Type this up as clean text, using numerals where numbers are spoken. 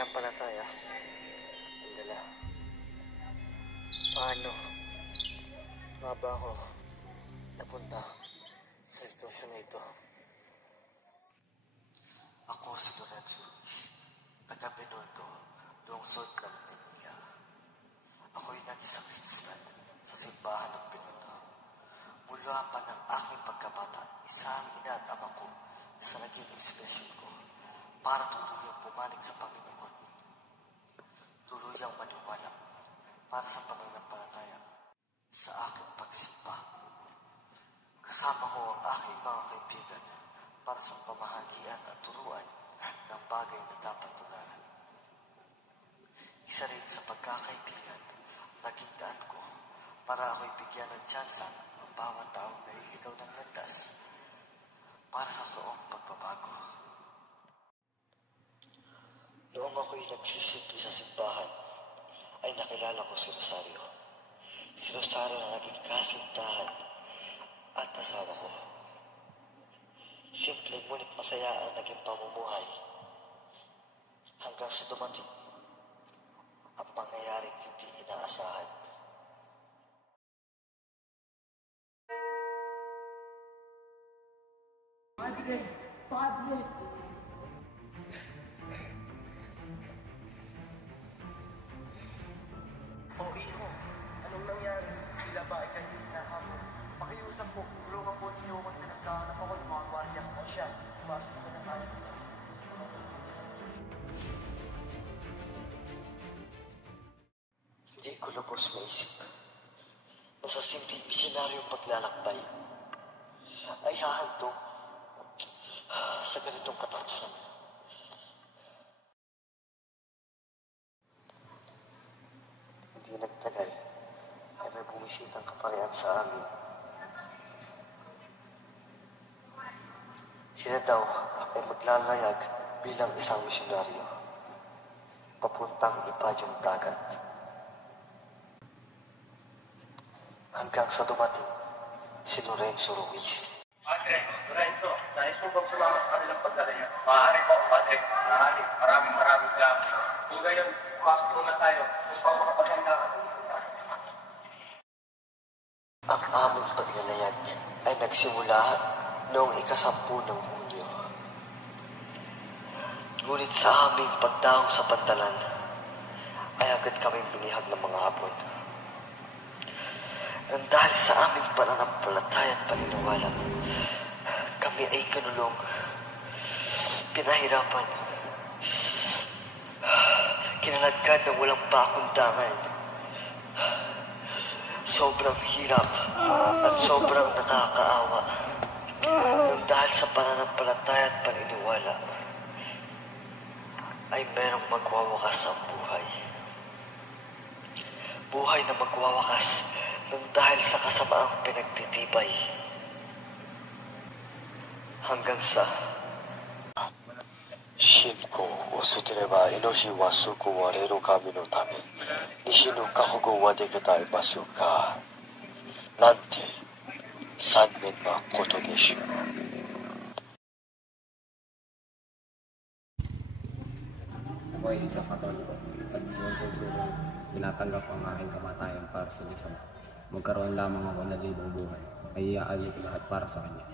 pananampalataya ang dala. Paano nga ba ako napunta sa sitwasyon na ito? Ako si Lorenzo Ruiz, taga Binondo, lungsod ng Maynila. Ako'y naging sakristan sa simbahan ng Binondo. Mula pa ng aking pagkabata, isa ang ina at ama ko sa naging inspirasyon ko para tuluyang pumanig sa Panginoon. Tuluyang maniwala para sa pananampalataya sa aking pagsimba. Kasama ko ang aking mga kaibigan para sa pamahagian at turuan ng bagay na dapat tularan. Isa rin sa pagkakaibigan naging daan ko para ako'y bigyan ng tsansa ng bawat taong nalilitaw ng landas para sa toong pagbabago. Noong ako'y nagsisimple sa simbahan, ay nakilala ko si Rosario. Si Rosario na naging kasintahan at asawa ko. Simple ngunit masaya ang naging pamumuhay hanggang sa dumating ang pangyayaring hindi inaasahan. Padre! Padre! Oh, iho, anong nangyari? Sila ba ay kanina ako? Pakiusap po, tulungan po ninyo ako na nagkahanap ako ng mga gwardiya ko siya. Pasok ko ng ayos nito. Hindi ko lubos maisip na sa simpleng misyonaryong paglalakbay ay hahantong sa ganitong katapusan. Hindi nagtagal ay may bumisitang kaparehan sa amin. Sila daw ay maglalayag bilang isang misyonaryo papuntang ibadyong dagat. Hanggang sa dumating si Lorenzo Ruiz. Padre, Lorenzo, nais mo bang sumama sa kanilang pagdalaya? Maaari po, Padre. Maaari. Maraming salamat. Kung gayon, pasok muna tayo upang makapaganda. Ang aming paglalayag ay nagsimula noong ika-10 ng Hunyo. Ngunit sa aming pagdaong sa pantalan ay agad kaming binihag ng mga hapon. Nang dahil sa aming pananampalataya at paniniwala, kami ay kanulong, pinahirapan, kinalagkad ng walang pakundangan. Sobrang hirap at sobrang nakakaawa. Nang dahil sa pananampalataya at paniniwala, ay merong magwawakas ang buhay. Buhay na magwawakas nang dahil sa kasamaang pinagtitibay. Hanggang sa Shinko o sutereba inoshi wa suku wareru kami no tame nishi no kahogo wa deketa imasu ka nante 3 年のことでしょう。Ako ay isang Katoliko at buong pusong tinatanggap ang aking kamatayan para sa Diyos Ama. Magkaroon lamang ako na libong buhay, ay iaalay ko lahat para sa Kanya.